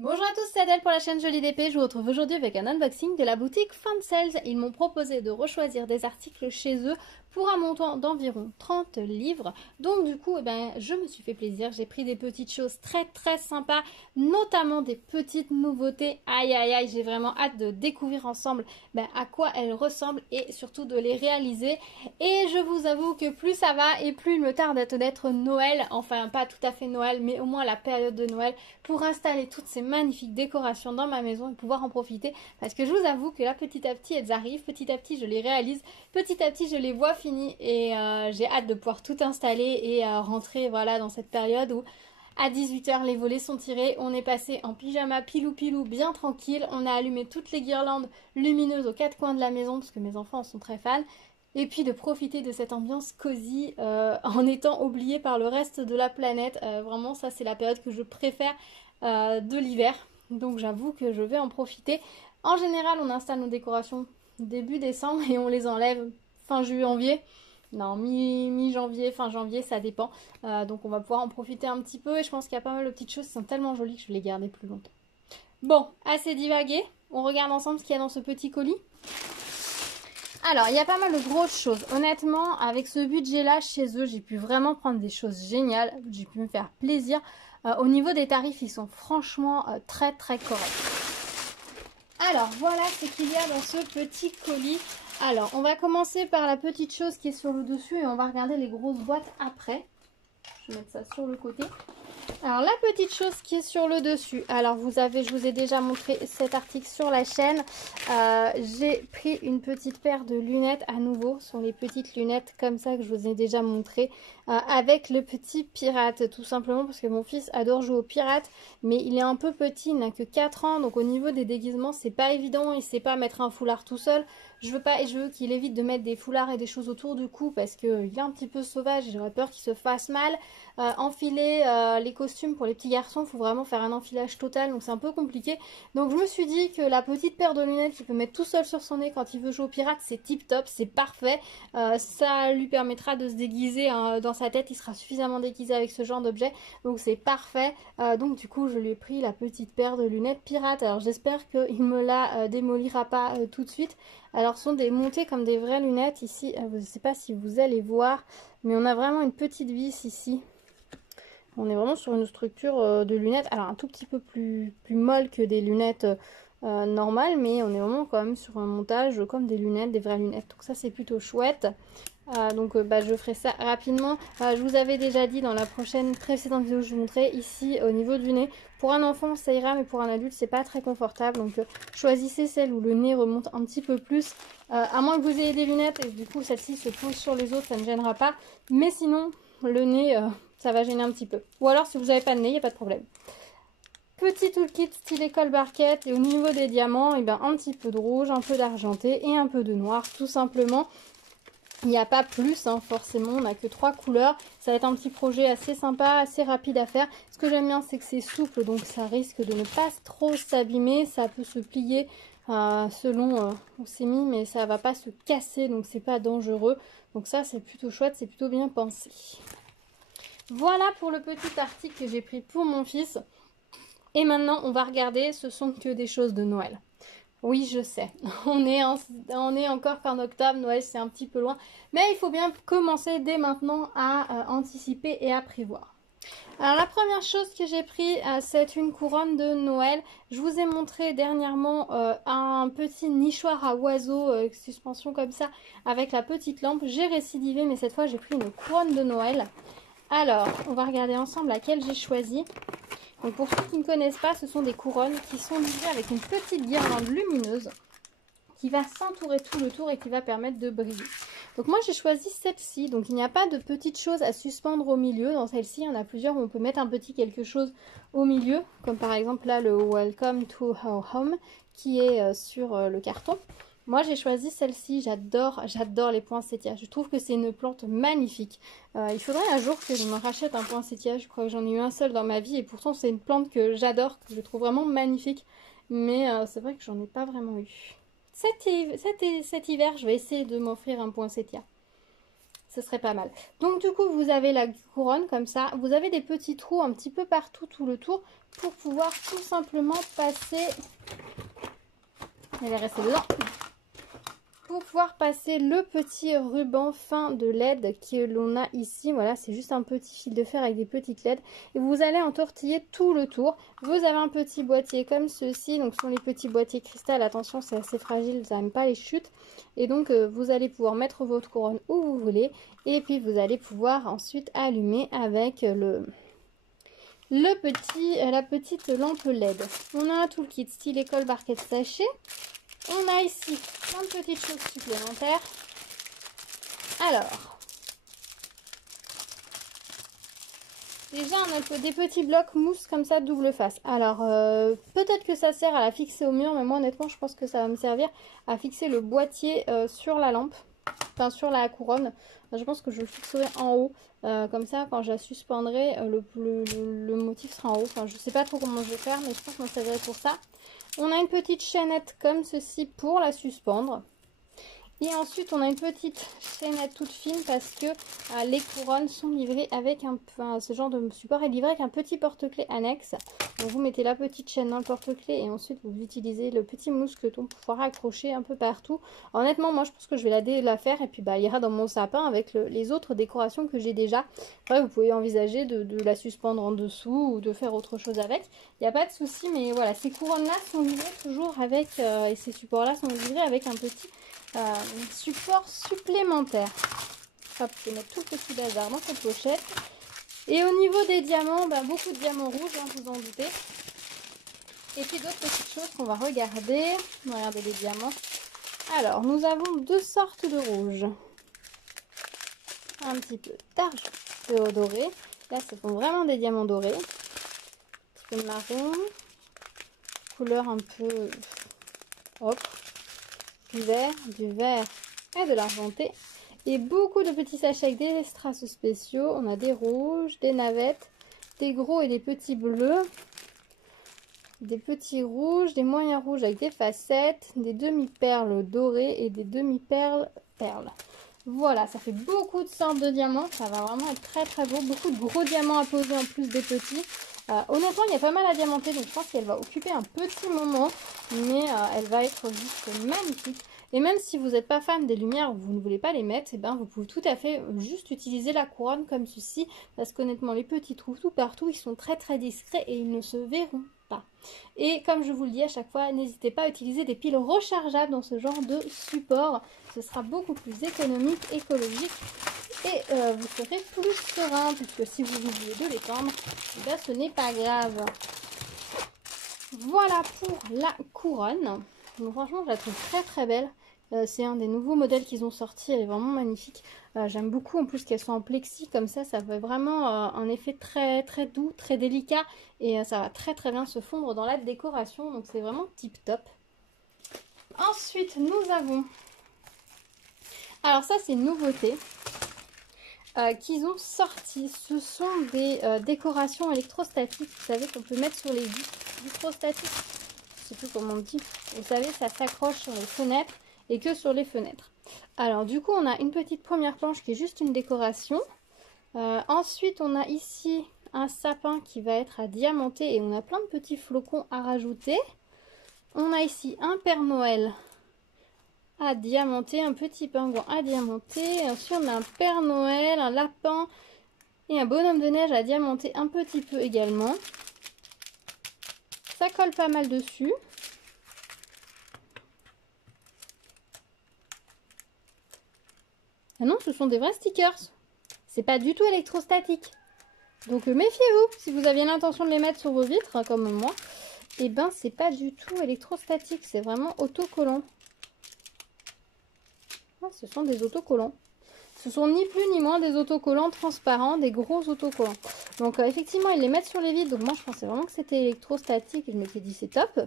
Bonjour à tous, c'est Adèle pour la chaîne Jolie d'Épée. Je vous retrouve aujourd'hui avec un unboxing de la boutique Fansales. Ils m'ont proposé de rechoisir des articles chez eux pour un montant d'environ 30 livres. Donc du coup, je me suis fait plaisir. J'ai pris des petites choses très sympas, notamment des petites nouveautés. Aïe aïe aïe, j'ai vraiment hâte de découvrir ensemble à quoi elles ressemblent et surtout de les réaliser. Et je vous avoue que plus ça va et plus il me tarde d'être Noël. Enfin, pas tout à fait Noël, mais au moins la période de Noël pour installer toutes ces magnifiques décorations dans ma maison et pouvoir en profiter, parce que je vous avoue que là petit à petit elles arrivent, petit à petit je les réalise, petit à petit je les vois finies et j'ai hâte de pouvoir tout installer et rentrer voilà dans cette période où à 18h les volets sont tirés, on est passé en pyjama pilou bien tranquille, on a allumé toutes les guirlandes lumineuses aux quatre coins de la maison parce que mes enfants en sont très fans. Et puis de profiter de cette ambiance cosy en étant oublié par le reste de la planète. Vraiment ça c'est la période que je préfère de l'hiver. Donc j'avoue que je vais en profiter. En général on installe nos décorations début décembre et on les enlève fin janvier. Non, mi-janvier, fin janvier, ça dépend. Donc on va pouvoir en profiter un petit peu et je pense qu'il y a pas mal de petites choses qui sont tellement jolies que je vais les garder plus longtemps. Bon, assez divagué. On regarde ensemble ce qu'il y a dans ce petit colis. Alors, il y a pas mal de grosses choses. Honnêtement, avec ce budget-là, chez eux, j'ai pu vraiment prendre des choses géniales. J'ai pu me faire plaisir. Au niveau des tarifs, ils sont franchement très corrects. Alors, voilà ce qu'il y a dans ce petit colis. Alors, on va commencer par la petite chose qui est sur le dessus et on va regarder les grosses boîtes après. Je vais mettre ça sur le côté. Alors la petite chose qui est sur le dessus, alors je vous ai déjà montré cet article sur la chaîne, j'ai pris une petite paire de lunettes à nouveau, ce sont les petites lunettes comme ça que je vous ai déjà montré, avec le petit pirate, tout simplement parce que mon fils adore jouer au pirate, mais il est un peu petit, il n'a que 4 ans, donc au niveau des déguisements c'est pas évident, il sait pas mettre un foulard tout seul. Je veux qu'il évite de mettre des foulards et des choses autour du cou parce qu'il est un petit peu sauvage et j'aurais peur qu'il se fasse mal. Enfiler les costumes pour les petits garçons, il faut vraiment faire un enfilage total, donc c'est un peu compliqué. Donc je me suis dit que la petite paire de lunettes qu'il peut mettre tout seul sur son nez quand il veut jouer au pirate, c'est tip top, c'est parfait. Ça lui permettra de se déguiser dans sa tête, il sera suffisamment déguisé avec ce genre d'objet, donc c'est parfait. Donc du coup je lui ai pris la petite paire de lunettes pirate. Alors j'espère qu'il me la démolira pas tout de suite. Alors ce sont des montées comme des vraies lunettes ici, je ne sais pas si vous allez voir, mais on a vraiment une petite vis ici. On est vraiment sur une structure de lunettes, alors un tout petit peu plus molle que des lunettes normales, mais on est vraiment quand même sur un montage comme des lunettes, des vraies lunettes. Donc ça c'est plutôt chouette. Je ferai ça rapidement. Je vous avais déjà dit dans la précédente vidéo que je vous montrais, ici au niveau du nez, pour un enfant ça ira, mais pour un adulte c'est pas très confortable. Donc choisissez celle où le nez remonte un petit peu plus, à moins que vous ayez des lunettes et du coup celle-ci se pose sur les autres, ça ne gênera pas. Mais sinon le nez ça va gêner un petit peu. Ou alors si vous n'avez pas de nez, il n'y a pas de problème. Petit toolkit style école barquette, et au niveau des diamants, un petit peu de rouge, un peu d'argenté et un peu de noir tout simplement. Il n'y a pas plus, forcément, on n'a que 3 couleurs. Ça va être un petit projet assez sympa, assez rapide à faire. Ce que j'aime bien, c'est que c'est souple, donc ça risque de ne pas trop s'abîmer. Ça peut se plier selon où c'est mis, mais ça va pas se casser, donc c'est pas dangereux. Donc ça, c'est plutôt chouette, c'est plutôt bien pensé. Voilà pour le petit article que j'ai pris pour mon fils. Et maintenant, on va regarder, ce sont que des choses de Noël. Oui, je sais, on est encore qu'en octobre, Noël c'est un petit peu loin, mais il faut bien commencer dès maintenant à anticiper et à prévoir. Alors la première chose que j'ai pris, c'est une couronne de Noël. Je vous ai montré dernièrement un petit nichoir à oiseaux, suspension comme ça, avec la petite lampe. J'ai récidivé, mais cette fois j'ai pris une couronne de Noël. Alors, on va regarder ensemble laquelle j'ai choisi. Donc pour ceux qui ne connaissent pas, ce sont des couronnes qui sont livrées avec une petite guirlande lumineuse qui va s'entourer tout le tour et qui va permettre de briller. Donc moi j'ai choisi celle-ci, donc il n'y a pas de petites choses à suspendre au milieu. Dans celle-ci, il y en a plusieurs où on peut mettre un petit quelque chose au milieu, comme par exemple là le Welcome to Our Home qui est sur le carton. Moi j'ai choisi celle-ci, j'adore les poinsettias, je trouve que c'est une plante magnifique. Il faudrait un jour que je me rachète un poinsettia, je crois que j'en ai eu un seul dans ma vie et pourtant c'est une plante que j'adore, que je trouve vraiment magnifique. Mais c'est vrai que j'en ai pas vraiment eu. Cet hiver, je vais essayer de m'offrir un poinsettia. ce serait pas mal. Donc du coup, vous avez la couronne comme ça. Vous avez des petits trous un petit peu partout, tout le tour, pour pouvoir tout simplement passer... Elle est restée dedans. Pour pouvoir passer le petit ruban fin de LED que l'on a ici. Voilà, c'est juste un petit fil de fer avec des petites LED. Et vous allez entortiller tout le tour. Vous avez un petit boîtier comme ceci. Donc ce sont les petits boîtiers cristal. Attention, c'est assez fragile, ça n'aime pas les chutes. Et donc vous allez pouvoir mettre votre couronne où vous voulez. Et puis vous allez pouvoir ensuite allumer avec la petite lampe LED. On a un toolkit style école barquette sachet. On a ici plein de petites choses supplémentaires. Alors, déjà on a des petits blocs mousse comme ça double face. Alors, peut-être que ça sert à la fixer au mur, mais moi honnêtement je pense que ça va me servir à fixer le boîtier sur la lampe. Enfin sur la couronne. Je pense que je le fixerai en haut. Comme ça quand je la suspendrai, le motif sera en haut. Enfin je sais pas trop comment je vais faire, mais je pense que ça servirait pour ça. On a une petite chaînette comme ceci pour la suspendre. Et ensuite on a une petite chaînette toute fine parce que les couronnes sont livrées avec ce genre de support est livré avec un petit porte-clés annexe. Donc vous mettez la petite chaîne dans le porte-clés et ensuite vous utilisez le petit mousqueton pour pouvoir accrocher un peu partout. Honnêtement moi je pense que je vais la faire et puis elle ira dans mon sapin avec les autres décorations que j'ai déjà. Après vous pouvez envisager de la suspendre en dessous ou de faire autre chose avec. Il n'y a pas de souci, mais voilà, ces couronnes là sont livrées toujours avec et ces supports là sont livrés avec un petit support supplémentaire. Hop, je vais mettre tout le petit bazar dans cette pochette. Et au niveau des diamants, beaucoup de diamants rouges, hein, vous en doutez. Et puis d'autres petites choses qu'on va regarder. On va regarder les diamants. Alors, nous avons deux sortes de rouge. Un petit peu d'argent doré. Là, ce sont vraiment des diamants dorés. Un petit peu marron. Couleur un peu ocre. Du vert et de l'argenté. Et beaucoup de petits sachets avec des strass spéciaux. On a des rouges, des navettes, des gros et des petits bleus. Des petits rouges, des moyens rouges avec des facettes, des demi-perles dorées et des demi-perles perles. Voilà, ça fait beaucoup de sortes de diamants. Ça va vraiment être très très beau. Beaucoup de gros diamants à poser en plus des petits. Honnêtement, il y a pas mal à diamanter, donc je pense qu'elle va occuper un petit moment, mais elle va être juste magnifique. Et même si vous n'êtes pas fan des lumières ou vous ne voulez pas les mettre, eh ben, vous pouvez tout à fait juste utiliser la couronne comme ceci, parce qu'honnêtement, les petits trous tout partout, ils sont très très discrets et ils ne se verront pas. Et comme je vous le dis à chaque fois, n'hésitez pas à utiliser des piles rechargeables dans ce genre de support. Ce sera beaucoup plus économique, écologique. Et vous serez plus serein, puisque si vous oubliez de l'étendre, eh bien, ce n'est pas grave. Voilà pour la couronne. Donc, franchement, je la trouve très très belle. C'est un des nouveaux modèles qu'ils ont sorti. Elle est vraiment magnifique. J'aime beaucoup en plus qu'elle soit en plexi. Comme ça fait vraiment un effet très très doux, très délicat. Et ça va très très bien se fondre dans la décoration. Donc c'est vraiment tip top. Ensuite, nous avons... Alors ça, c'est une nouveauté. Qu'ils ont sorti. Ce sont des décorations électrostatiques, vous savez, qu'on peut mettre sur les vitraux statiques. Je ne sais plus comment on dit. Vous savez, ça s'accroche sur les fenêtres et que sur les fenêtres. Alors du coup, on a une petite première planche qui est juste une décoration. Ensuite, on a ici un sapin qui va être à diamanter et on a plein de petits flocons à rajouter. On a ici un Père Noël à diamanter, un petit pingouin à diamanter. Ensuite, on a un Père Noël, un lapin et un bonhomme de neige à diamanter un petit peu également. Ça colle pas mal dessus. Ah non, ce sont des vrais stickers. C'est pas du tout électrostatique. Donc méfiez-vous, si vous aviez l'intention de les mettre sur vos vitres, comme moi, et ben c'est pas du tout électrostatique, c'est vraiment autocollant. Ah, ce sont des autocollants. Ce sont ni plus ni moins des autocollants transparents, des gros autocollants. Donc effectivement, ils les mettent sur les vitres. Donc moi, je pensais vraiment que c'était électrostatique. Et je m'étais dit, c'est top.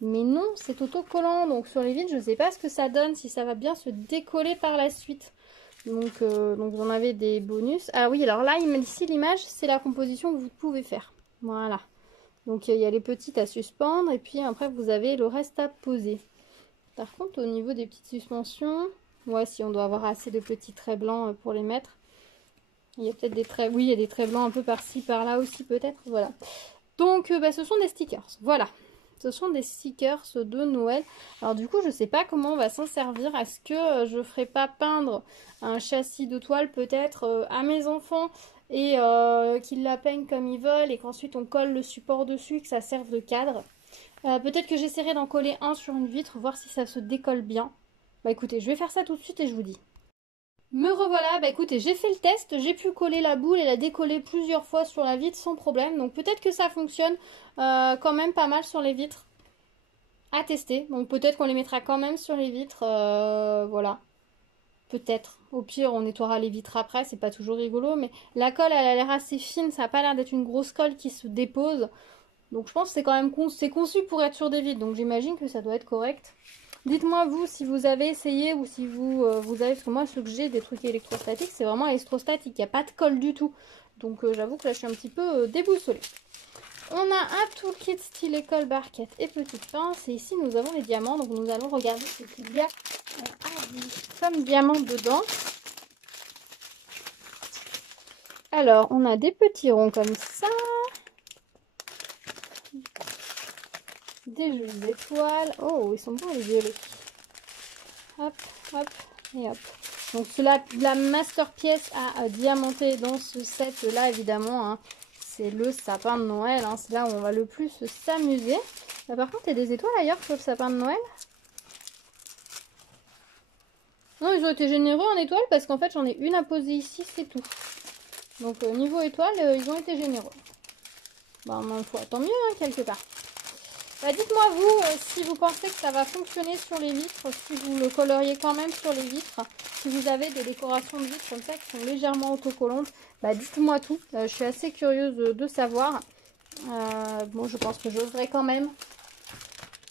Mais non, c'est autocollant. Donc sur les vitres, je ne sais pas ce que ça donne, si ça va bien se décoller par la suite. Donc vous en avez des bonus. Ah oui, alors là, ici, l'image, c'est la composition que vous pouvez faire. Voilà. Donc il y a les petites à suspendre. Et puis après, vous avez le reste à poser. Par contre, au niveau des petites suspensions... Ouais, si on doit avoir assez de petits traits blancs pour les mettre. Il y a peut-être des traits, oui, il y a des traits blancs un peu par-ci, par-là aussi peut-être, voilà. Donc, bah, ce sont des stickers, voilà. Ce sont des stickers de Noël. Alors du coup, je sais pas comment on va s'en servir. Est-ce que je ferai pas peindre un châssis de toile peut-être à mes enfants et qu'ils la peignent comme ils veulent et qu'ensuite on colle le support dessus et que ça serve de cadre. Peut-être que j'essaierai d'en coller un sur une vitre, voir si ça se décolle bien. Bah écoutez, je vais faire ça tout de suite et je vous dis. Me revoilà, bah écoutez, j'ai fait le test, j'ai pu coller la boule et la décoller plusieurs fois sur la vitre sans problème. Donc peut-être que ça fonctionne quand même pas mal sur les vitres. À tester, donc peut-être qu'on les mettra quand même sur les vitres, voilà. Peut-être. Au pire, on nettoiera les vitres après, c'est pas toujours rigolo, mais la colle, elle a l'air assez fine, ça a pas l'air d'être une grosse colle qui se dépose. Donc je pense que c'est quand même c'est conçu pour être sur des vitres, donc j'imagine que ça doit être correct. Dites-moi vous si vous avez essayé ou si vous avez, parce que moi ce que j'ai des trucs électrostatiques, c'est vraiment électrostatique, il n'y a pas de colle du tout. Donc j'avoue que là je suis un petit peu déboussolée. On a un toolkit style école, barquette et petite pince. Et ici nous avons les diamants, donc nous allons regarder ce qu'il y a comme diamants dedans. Alors on a des petits ronds comme ça. Des jolies étoiles. Oh, ils sont beaux les violets. Hop, hop et hop. Donc cela, la masterpiece à diamanter dans ce set là évidemment. Hein, c'est le sapin de Noël. Hein, c'est là où on va le plus s'amuser. Par contre, il y a des étoiles ailleurs sur le sapin de Noël. Non, ils ont été généreux en étoiles parce qu'en fait j'en ai une à poser ici, c'est tout. Donc niveau étoiles, ils ont été généreux. Bah, ma foi, tant mieux hein, quelque part. Bah, dites-moi vous si vous pensez que ça va fonctionner sur les vitres, si vous le coloriez quand même sur les vitres, si vous avez des décorations de vitres comme ça qui sont légèrement autocollantes, bah dites-moi tout. Je suis assez curieuse de savoir. Bon, je pense que j'oserais quand même.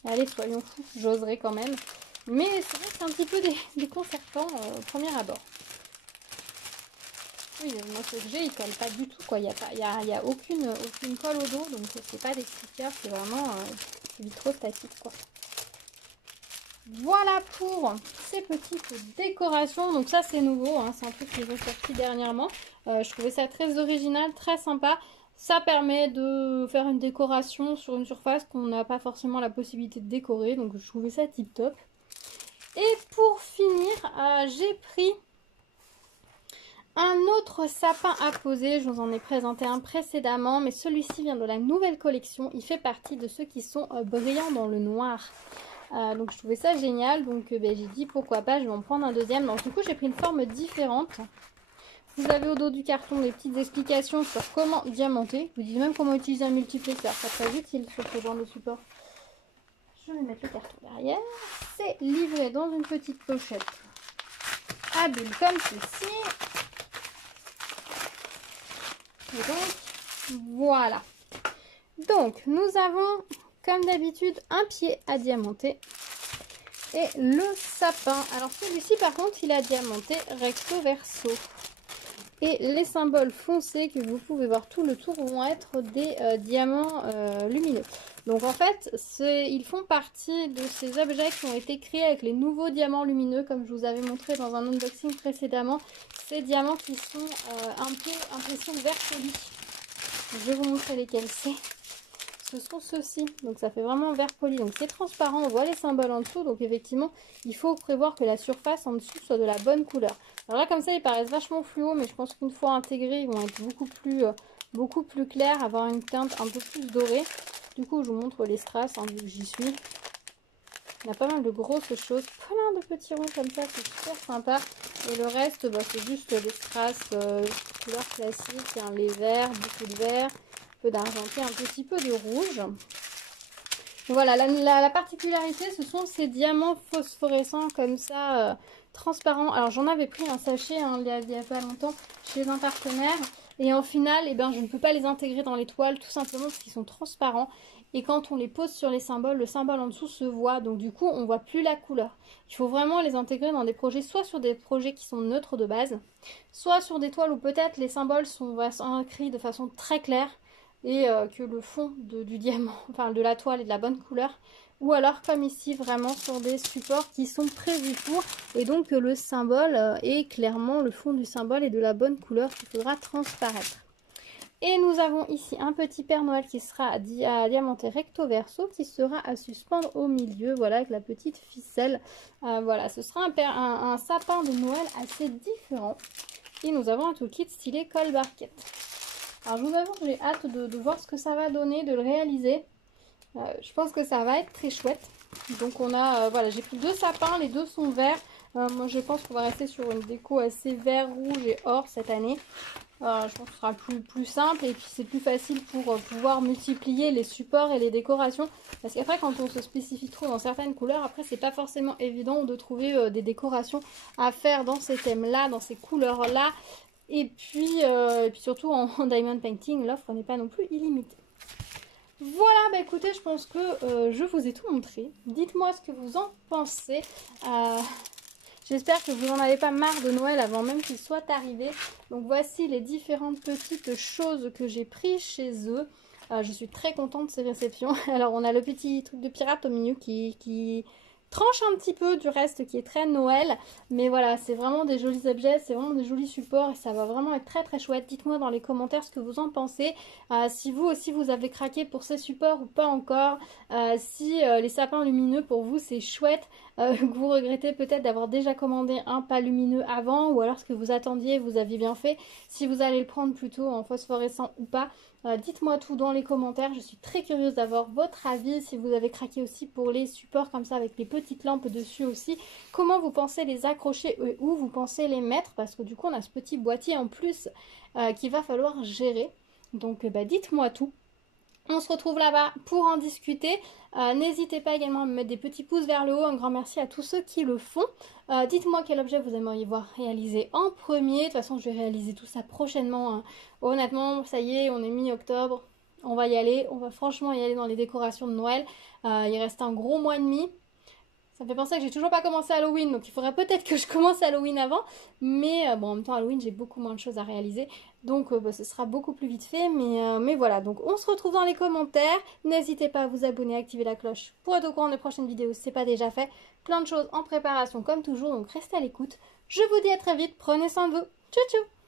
Allez, soyons fous, j'oserais quand même. Mais c'est vrai que c'est un petit peu déconcertant au premier abord. Oui, moi ce que j'ai, il colle pas du tout quoi. Il y a aucune colle au dos, donc c'est pas des stickers, c'est vraiment vitrostatique quoi. Voilà pour ces petites décorations. Donc ça c'est nouveau, hein, c'est un truc qu'ils ont sorti dernièrement. Je trouvais ça très original, très sympa. Ça permet de faire une décoration sur une surface qu'on n'a pas forcément la possibilité de décorer. Donc je trouvais ça tip top. Et pour finir, j'ai pris un autre sapin à poser. Je vous en ai présenté un précédemment, mais celui-ci vient de la nouvelle collection. Il fait partie de ceux qui sont brillants dans le noir. Donc je trouvais ça génial, donc j'ai dit pourquoi pas, je vais en prendre un deuxième. Donc du coup j'ai pris une forme différente. Vous avez au dos du carton des petites explications sur comment diamanter. Je vous dis même comment utiliser un multiplexeur, c'est très utile sur ce genre de support. Je vais mettre le carton derrière. C'est livré dans une petite pochette à bulles comme ceci. Et donc voilà. Donc nous avons comme d'habitude un pied à diamanter et le sapin. Alors celui-ci par contre il a diamanté recto verso. Et les symboles foncés que vous pouvez voir tout le tour vont être des diamants lumineux. Donc en fait ils font partie de ces objets qui ont été créés avec les nouveaux diamants lumineux comme je vous avais montré dans un unboxing précédemment. Ces diamants qui sont un peu impression vert poli. Je vais vous montrer lesquels c'est. Ce sont ceux-ci, donc ça fait vraiment vert poli, donc c'est transparent, on voit les symboles en dessous, donc effectivement il faut prévoir que la surface en dessous soit de la bonne couleur. Alors là comme ça ils paraissent vachement fluo, mais je pense qu'une fois intégrés ils vont être beaucoup plus clairs, avoir une teinte un peu plus dorée. Du coup je vous montre les strass, hein, vu que j'y suis. Il y a pas mal de grosses choses, plein de petits ronds comme ça, c'est super sympa. Et le reste bah, c'est juste des strass couleur classique, hein, les verts, beaucoup de vert, d'argenté, un petit peu de rouge. Voilà, la particularité, ce sont ces diamants phosphorescents comme ça, transparents. Alors j'en avais pris un sachet hein, il y a pas longtemps chez un partenaire. Et en final, eh ben, je ne peux pas les intégrer dans les toiles, tout simplement parce qu'ils sont transparents. Et quand on les pose sur les symboles, le symbole en dessous se voit. Donc du coup, on ne voit plus la couleur. Il faut vraiment les intégrer dans des projets, soit sur des projets qui sont neutres de base, soit sur des toiles où peut-être les symboles sont écrits de façon très claire. et que le fond du diamant, enfin de la toile est de la bonne couleur. Ou alors comme ici vraiment sur des supports qui sont prévus pour, et donc le symbole est clairement, le fond du symbole est de la bonne couleur qu'il faudra transparaître. Et nous avons ici un petit Père Noël qui sera diamanté recto verso, qui sera à suspendre au milieu, voilà, avec la petite ficelle. Voilà, ce sera un sapin de Noël assez différent. Et nous avons un toolkit stylé Colle Barquette. Alors je vous avoue que j'ai hâte de voir ce que ça va donner, de le réaliser. Je pense que ça va être très chouette. Donc on a, voilà, j'ai pris 2 sapins, les 2 sont verts. Moi je pense qu'on va rester sur une déco assez vert, rouge et or cette année. Je pense que ce sera plus simple et puis c'est plus facile pour pouvoir multiplier les supports et les décorations. Parce qu'après quand on se spécifie trop dans certaines couleurs, après c'est pas forcément évident de trouver des décorations à faire dans ces thèmes-là, dans ces couleurs-là. Et puis surtout en diamond painting, l'offre n'est pas non plus illimitée. Voilà, bah écoutez, je pense que je vous ai tout montré. Dites-moi ce que vous en pensez. J'espère que vous n'en avez pas marre de Noël avant même qu'il soit arrivé. Donc voici les différentes petites choses que j'ai prises chez eux. Je suis très contente de ces réceptions. Alors on a le petit truc de pirate au milieu qui tranche un petit peu du reste, qui est très Noël. Mais voilà, c'est vraiment des jolis objets, c'est vraiment des jolis supports et ça va vraiment être très très chouette. Dites-moi dans les commentaires ce que vous en pensez. Si vous aussi vous avez craqué pour ces supports ou pas encore. Si les sapins lumineux pour vous c'est chouette. Que vous regrettez peut-être d'avoir déjà commandé un pas lumineux avant, ou alors ce que vous attendiez, vous aviez bien fait. Si vous allez le prendre plutôt en phosphorescent ou pas, dites-moi tout dans les commentaires. Je suis très curieuse d'avoir votre avis. Si vous avez craqué aussi pour les supports comme ça avec les petites lampes dessus aussi, comment vous pensez les accrocher et où vous pensez les mettre, parce que du coup on a ce petit boîtier en plus qu'il va falloir gérer. Donc dites-moi tout. On se retrouve là-bas pour en discuter. N'hésitez pas également à me mettre des petits pouces vers le haut. Un grand merci à tous ceux qui le font. Dites-moi quel objet vous aimeriez voir réalisé en premier. De toute façon, je vais réaliser tout ça prochainement, hein. Honnêtement, ça y est, on est mi-octobre. On va y aller. On va franchement y aller dans les décorations de Noël. Il reste un gros mois et demi. Ça me fait penser que j'ai toujours pas commencé Halloween, donc il faudrait peut-être que je commence Halloween avant. Mais bon, en même temps, Halloween, j'ai beaucoup moins de choses à réaliser. Donc ce sera beaucoup plus vite fait. Mais voilà, donc on se retrouve dans les commentaires. N'hésitez pas à vous abonner, à activer la cloche pour être au courant des prochaines vidéos si ce n'est pas déjà fait. Plein de choses en préparation comme toujours, donc restez à l'écoute. Je vous dis à très vite, prenez soin de vous. Tchou tchou!